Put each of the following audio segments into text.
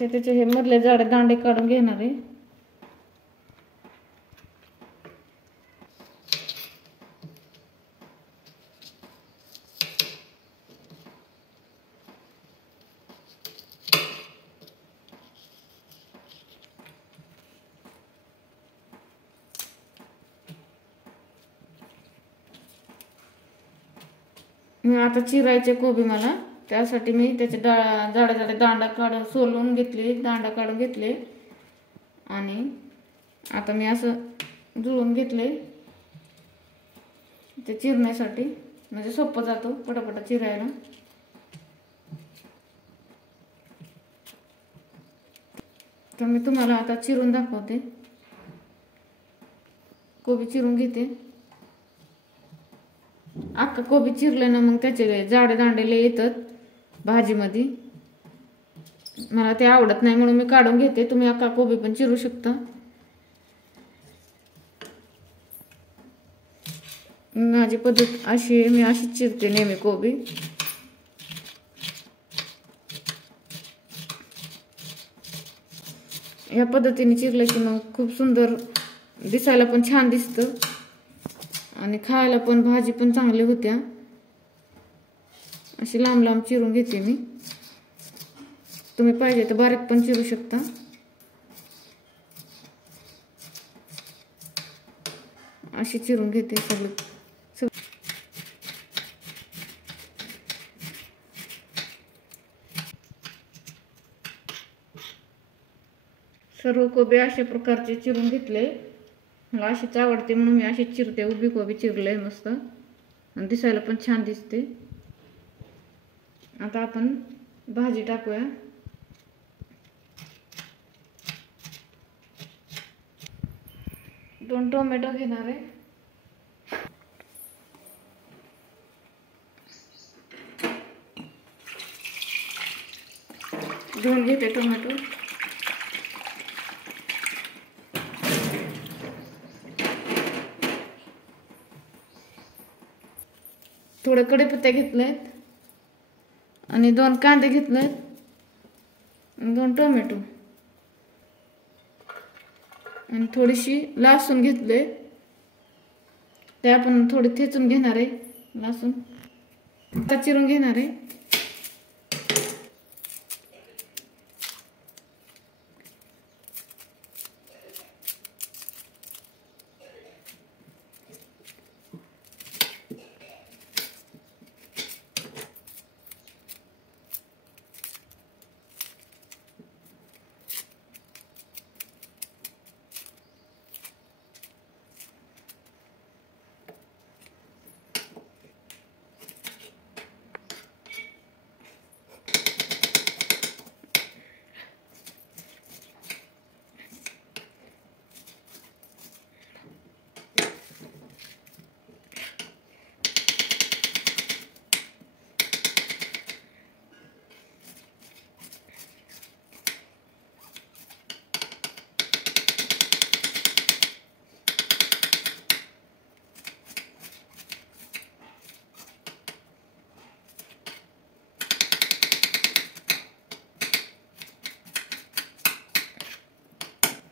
असे त्याचे हे मधले जाडे दांडे काढून घेणार आहे. आता चिरायचे कोबी मला, त्यासाठी मी त्याचे जाडे जाडे दांडा काढून सोलून घेतले, दांडा काढून घेतले आणि आता मी असं जुळून घेतले ते चिरण्यासाठी, म्हणजे सोपं जातो पटापटा चिरायला. तर मी तुम्हाला आता चिरून दाखवते. कोबी चिरून घेते. अख्खा कोबी चिरले ना मग त्याचे जाडे दांडेले येतात भाजीमध्ये, मला ते आवडत नाही म्हणून मी काढून घेते. तुम्ही अख्खा कोबी पण चिरू शकता. माझी पद्धत अशी आहे, मी अशीच चिरते नेहमी कोबी. या पद्धतीने चिरलं की मग खूप सुंदर दिसायला पण छान दिसतं आणि खायला पण भाजी पण चांगली होत्या. अशी लांब लांब चिरून घेते मी. तुम्ही पाहिजे तर बारीक पण चिरू शकता. अशी चिरून घेते सगळं. सर्व कोबी अशा प्रकारचे चिरून घेतले. मला अशीच आवडते म्हणून मी अशीच चिरते. उभी कोबी चिरले मस्त आणि दिसायला पण छान दिसते. आता आपण भाजी टाकूया. दोन टोमॅटो घेणार आहे. धुवून घेते टोमॅटो. थोडे कढीपत्ते घेतलेत आणि 2 कांदे घेतलेत, 2 टोमॅटो आणि थोडीशी लसूण घेतले. ते आपण थोडे ठेचून घेणार आहे. लसूण आता चिरून घेणार आहे.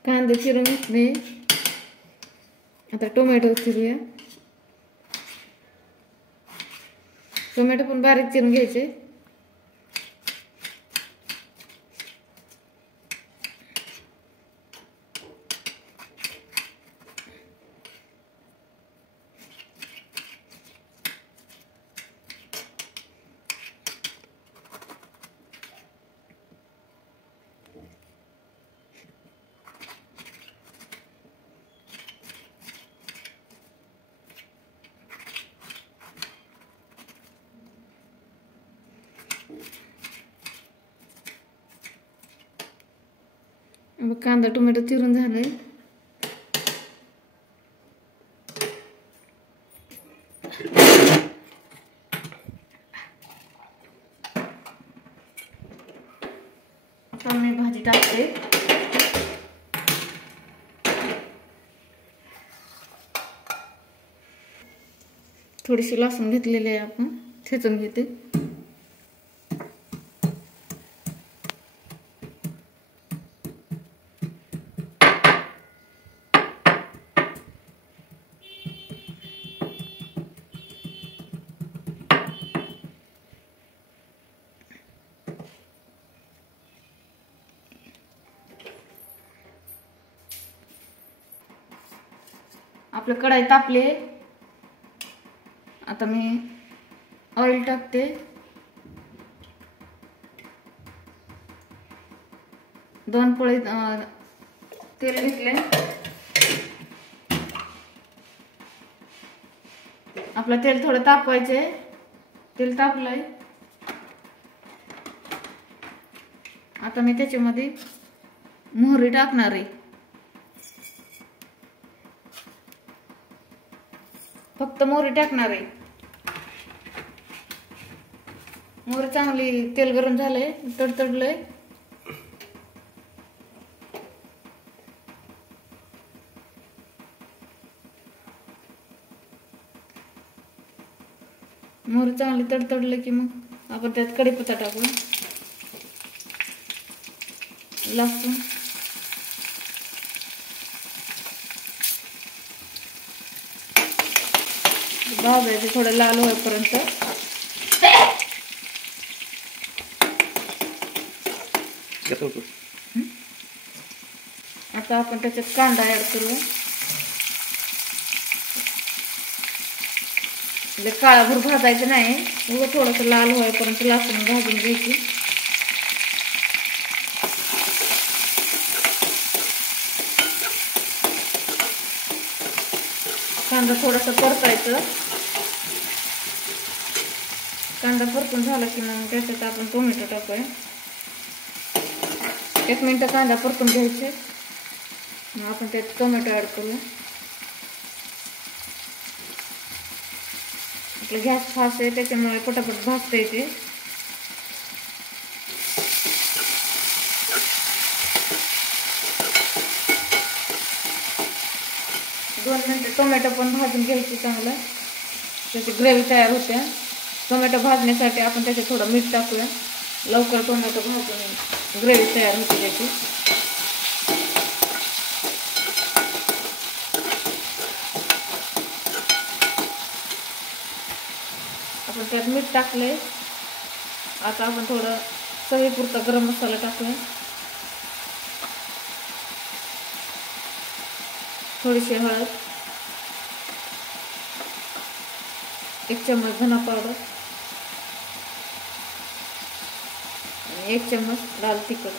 कांदे चिरून घेतले. आता टोमॅटो चिरूया. टोमॅटो पण बारीक चिरून घ्यायचे. कांदा टोमॅटो चिरून झाले. आता मी भाजी टाकते. थोडीशी लसूण घेतलेली आहे, आपण ठेचून घेते. आपली कढाई तापली. आता मी ऑइल टाकते. दोन पळी तेल घेतले. आपलं तेल थोडं तापवायचे. तेल तापलंय. आता मी त्याच्यामध्ये मोहरी टाकणार आहे. फक्त मोहरी टाकणार आहे. मोहरी चांगली तेल गरम झालंय, तडतडलंय. मोहरी चांगली तडतडलं की मग आपण त्यात कढीपत्ता टाकू, लसूण, भाजायचं थोडं लाल होईपर्यंत. आता आपण त्याच्यात कांदा ऍड करूया. म्हणजे काळाभर भाजायचं नाही, उगं थोडंसं लाल होईपर्यंत लसूण भाजून घ्यायची. कांदा थोडासा परतायचं. कांदा परतून झाला की मग त्याच्यात आपण टोमॅटो टाकूया. 1 मिनिट कांदा परतून घ्यायचे. मग आपण त्यात टोमॅटो ऍड करूया. आपलं गॅस फास्ट आहे त्याच्यामुळे पटापट भाजता येते. दोन मिनिटं टोमॅटो पण भाजून घ्यायची चांगलं, त्याची ग्रेव्ही तयार होते. टोमॅटो भाजण्यासाठी आपण त्याच्यात थोडं मीठ टाकूया. लवकर टोमॅटो भाजून ग्रेव्ही तयार होते त्याची. आपण त्यात मीठ टाकले. आता आपण थोडं चवीपुरता गरम मसाला टाकूया. थोडीशी हळद, 1 चम्मच धना पावडर आणि 1 चम्मच लाल तिखट.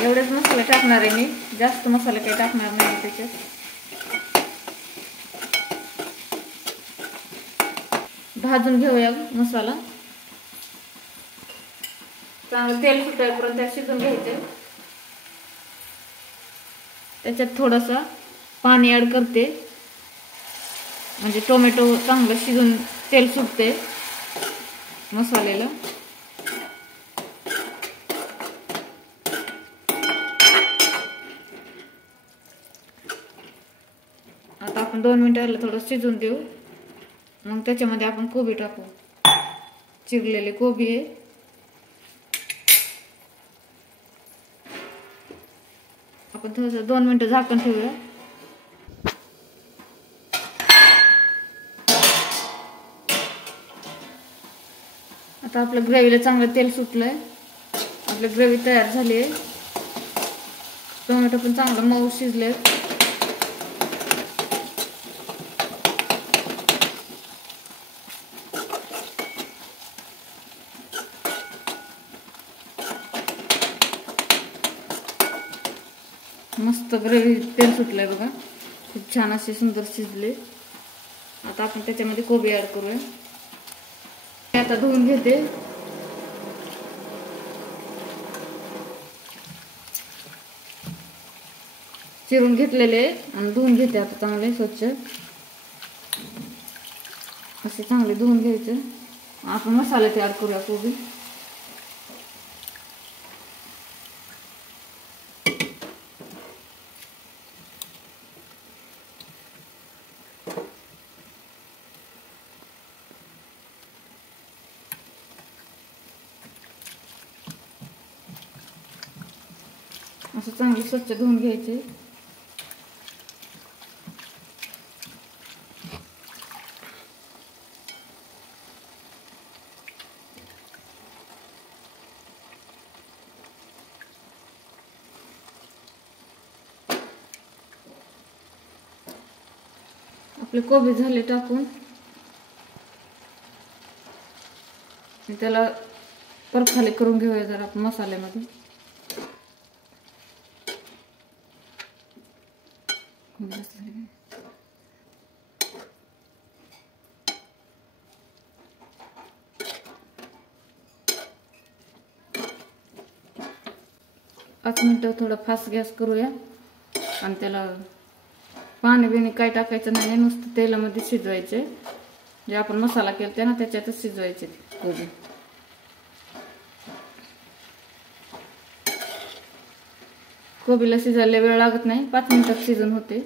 एवढेच मसाले टाकणार आहे मी, जास्त मसाले काही टाकणार नाही त्याच्यात. भाजून घेऊया मसाला. चांगलं तेल सुटायपर्यंत त्यात शिजून घ्यायचं. त्याच्यात थोडंसं पाणी ऍड करते, म्हणजे टोमॅटो चांगलं शिजून तेल सुटते मसाल्याला. आता आपण 2 मिनिटाला थोडं शिजून देऊ. मग त्याच्यामध्ये आपण कोबी टाकू. चिरलेली कोबी आहे. आपण थोडंसं 2 मिनिटं झाकण ठेवूया. आता आपल्या ग्रेव्हीला चांगलं तेल सुटलंय. आपली ग्रेव्ही तयार झाली आहे. टोमॅटो पण चांगलं मऊ शिजले. मस्त ग्रेव्ही तेल सुटलंय बघा. खूप छान असे सुंदर शिजले. आता आपण त्याच्यामध्ये कोबी ऍड करूया. आता धुवून घेते. चिरून घेतलेले आणि धुवून घेते आता चांगले स्वच्छ. असे चांगले धुवून घ्यायचे. आपण मसाले तयार करूया कोबी. असं चांगले स्वच्छ धुवून घ्यायचे. आपले कोबी झाले टाकून. त्याला परखाली करून घेऊया जरा आपण मसाल्यामध्ये. पाच मिनिटं थोडा फास्ट गॅस करूया आणि त्याला पाणी बिणी काय टाकायचं नाही, नुसतं तेलामध्ये शिजवायचे. जे आपण मसाला केलते ना त्याच्यातच शिजवायचे कोबी. कोबीला शिजायला वेळ लागत नाही, 5 मिनिटात शिजून होते.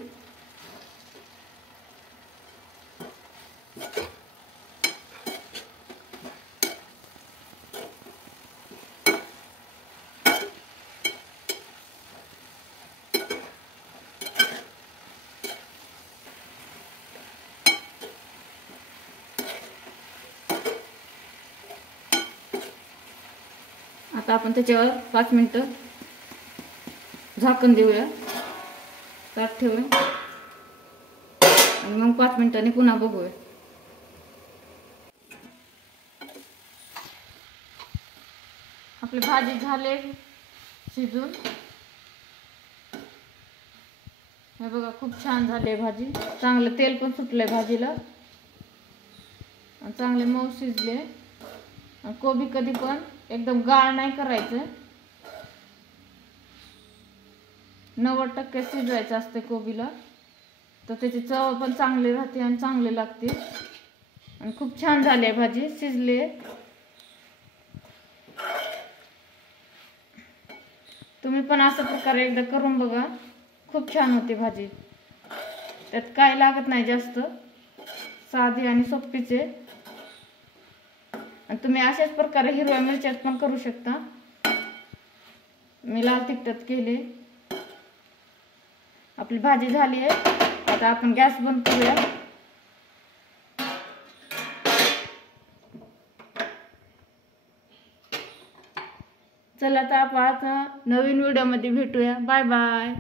आता आपण त्याच्यावर 5 मिनिटं झाकण देऊया, ताट ठेवूया आणि मग 5 मिनिटांनी पुन्हा बघूया. आपली भाजी झाले शिजून. हे बघा खूप छान झाली आहे भाजी. चांगलं तेल पण सुटलंय भाजीला आणि चांगले मऊ शिजले. कोबी कधी पण एकदम गाळ नाही करायचं, 90% शिजवायचं असते कोबीला, तर त्याची चव पण चांगली राहते आणि चांगली लागते. आणि खूप छान झाली आहे भाजी, शिजली. तुम्ही पण अशा प्रकारे एकदा करून बघा, खूप छान होते भाजी. त्यात काय लागत नाही जास्त, साधी आणि सोपीच आहे. आणि तुम्ही अशाच प्रकारे हिरव्या मिरच्यात पण करू शकता. मी लाल तिखटात केले. आपली भाजी झाली आहे. आता आपण गॅस बंद करूया. चला, तर आपण नवीन व्हिडिओमध्ये भेटूया. Bye bye.